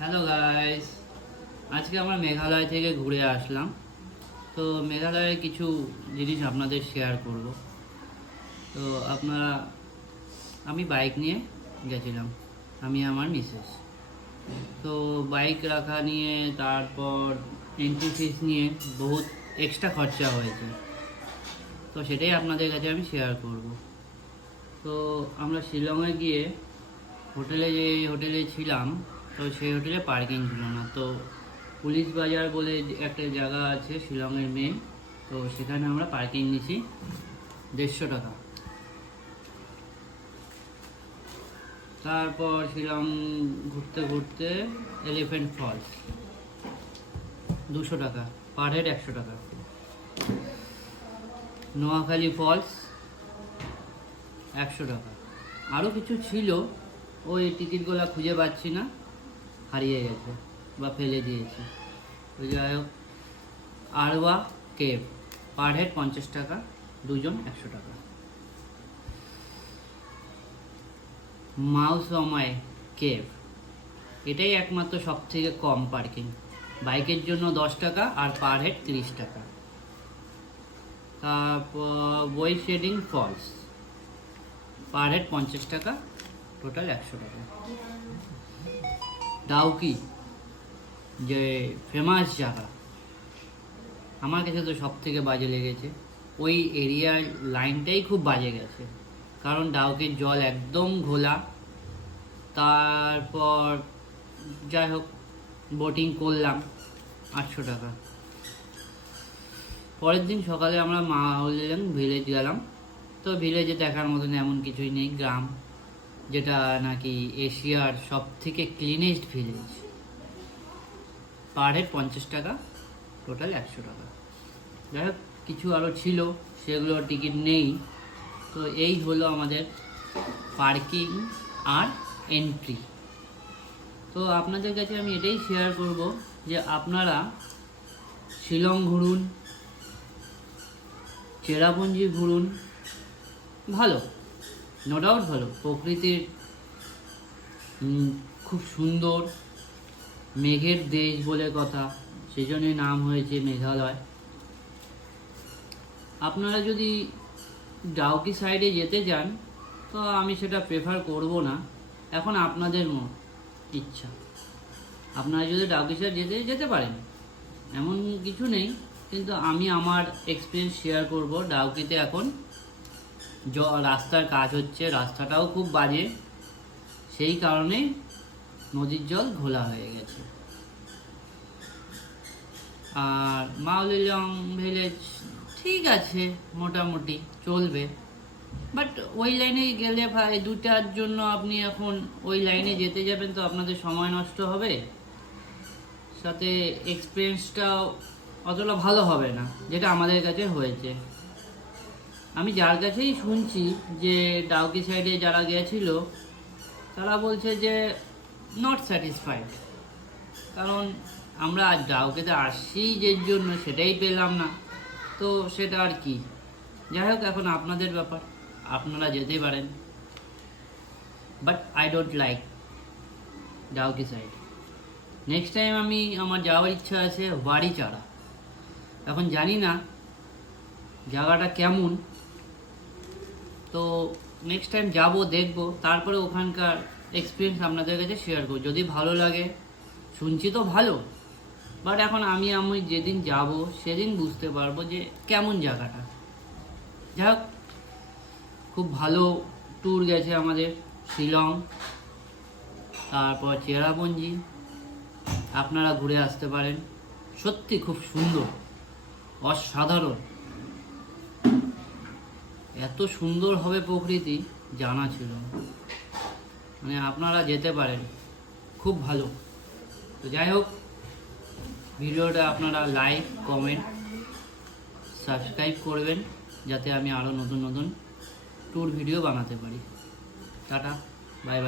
Hello guys, আজকে আমরা মেঘালয় থেকে ঘুরে আসলাম। তো মেঘালয়ের কিছু জিনিস আপনাদের শেয়ার করব। তো আমি বাইক নিয়ে গেছিলাম, আমি আমার মিসেস। তো বাইক রাখা নিয়ে, তারপর এন্ট্রি ফিস নিয়ে বহুত এক্সট্রা খরচা হয়েছে। তো সেটাই আপনাদের কাছে আমি শেয়ার করব। তো আমরা শিলংয়ে গিয়ে হোটেলে ছিলাম। তো সেই হোটেলে পার্কিং ছিল না। তো পুলিশ বাজার বলে একটা জায়গা আছে শিলংয়ের মেন, তো সেখানে আমরা পার্কিং নিয়েছি 150 টাকা। তারপর শিলং ঘুরতে ঘুরতে এলিফ্যান্ট ফলস 200 টাকা, পার হেড 100 টাকা। নোয়াখালী ফলস 100 টাকা। আরও কিছু ছিল, ওই টিকিটগুলো খুঁজে পাচ্ছি না, হারিয়ে গেছে বা ফেলে দিয়েছি। ওই যাই হোক, আরওয়া কেভ পার হেড 50 টাকা, দুজন 100 টাকা। মাউসমাই কেভ, এটাই একমাত্র সব থেকে কম পার্কিং, বাইকের জন্য 10 টাকা আর পার হেড 30 টাকা। তারপর বই শেডিং ফলস পার হেড 50 টাকা, টোটাল 100 টাকা। ডাউকি যে ফেমাস জায়গা, আমার কাছে তো সব থেকে বাজে লেগেছে। ওই এরিয়ার লাইনটাই খুব বাজে গেছে, কারণ ডাউকির জল একদম ঘোলা। তারপর যাই হোক, বোটিং করলাম 800 টাকা। পরের দিন সকালে আমরা মাউলিং ভিলেজ গেলাম। তো ভিলেজে দেখার মতন এমন কিছুই নেই, গ্রাম, যেটা নাকি এশিয়ার সব থেকে ক্লিনেস্ট ভিলেজ। পার হেড 50 টাকা, টোটাল 100 টাকা। যাই হোক, কিছু আরও ছিল, সেগুলোর টিকিট নেই। তো এই হলো আমাদের পার্কিং আর এন্ট্রি। তো আপনাদের কাছে আমি এটাই শেয়ার করব যে আপনারা শিলং ঘুরুন, চেরাপুঞ্জি ঘুরুন, ভালো, নো ডাউট ভালো। প্রকৃতির খুব সুন্দর, মেঘের দেশ বলে কথা, সেই জন্যই নাম হয়েছে মেঘালয়। আপনারা যদি ডাউকি সাইডে যেতে চান, তো আমি সেটা প্রেফার করব না, এখন আপনাদের ইচ্ছা। আপনারা যদি ডাউকি সাইড যেতে পারেন, এমন কিছু নেই, কিন্তু আমি আমার এক্সপিরিয়েন্স শেয়ার করব। ডাউকিতে এখন রাস্তার কাজ হচ্ছে, রাস্তাটাও খুব বাজে, সেই কারণে নদীর জল ঘোলা হয়ে গেছে। আর মাউলিলং ভিলেজ ঠিক আছে, মোটামুটি চলবে, বাট ওই লাইনে গেলে ভাই 2টার জন্য আপনি এখন ওই লাইনে যেতে যাবেন, তো আপনাদের সময় নষ্ট হবে, সাথে এক্সপিরিয়েন্সটাও অতটা ভালো হবে না, যেটা আমাদের কাছে হয়েছে। আমি যার কাছেই শুনছি যে ডাউকি সাইডে যারা গেছিল, তারা বলছে যে নট স্যাটিসফাইড, কারণ আমরা ডাউকিতে আসছি যে জন্য সেটাই পেলাম না। তো সেটা আর কি, যাই হোক, এখন আপনাদের ব্যাপার, আপনারা যেতে পারেন, but I don't like Dawki side. Next time আমার যাওয়ার ইচ্ছা আছে বাড়িচাড়া। এখন জানি না জায়গাটা কেমন, তো নেক্সট টাইম যাব, দেখব, তারপরে ওখানকার এক্সপিরিয়েন্স আপনাদের কাছে শেয়ার করব। যদি ভালো লাগে, শুনছি তো ভালো, বাট এখন আমি যেদিন যাব সেদিন বুঝতে পারবো যে কেমন জায়গাটা। যাই হোক, খুব ভালো ট্যুর গেছে আমাদের শিলং, তারপর চেরাপুঞ্জি, আপনারা ঘুরে আসতে পারেন। সত্যি খুব সুন্দর, অসাধারণ, এত সুন্দর হবে প্রকৃতি জানা ছিল না। মানে আপনারা যেতে পারেন, খুব ভালো। তো যাই হোক, ভিডিওটা আপনারা লাইক, কমেন্ট, সাবস্ক্রাইব করবেন, যাতে আমি আরও নতুন নতুন ট্যুর ভিডিও বানাতে পারি। টাটা।